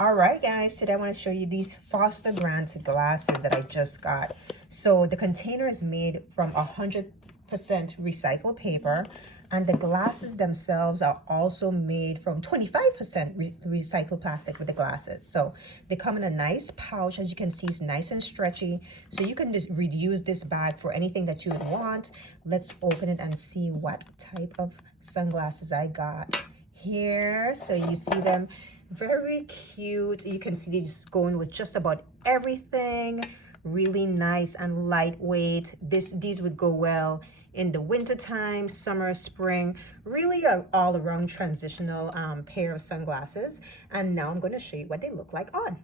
All right, guys, today I want to show you these Foster Grant glasses that I just got. So the container is made from 100% recycled paper, and the glasses themselves are also made from 25% recycled plastic with the glasses. So they come in a nice pouch. As you can see, it's nice and stretchy. So you can just reuse this bag for anything that you would want. Let's open it and see what type of sunglasses I got here. So you see them, very cute. You can see they're just going with just about everything. Really nice and lightweight. These would go well in the winter time, summer, spring. Really an all-around transitional pair of sunglasses. And now I'm going to show you what they look like on.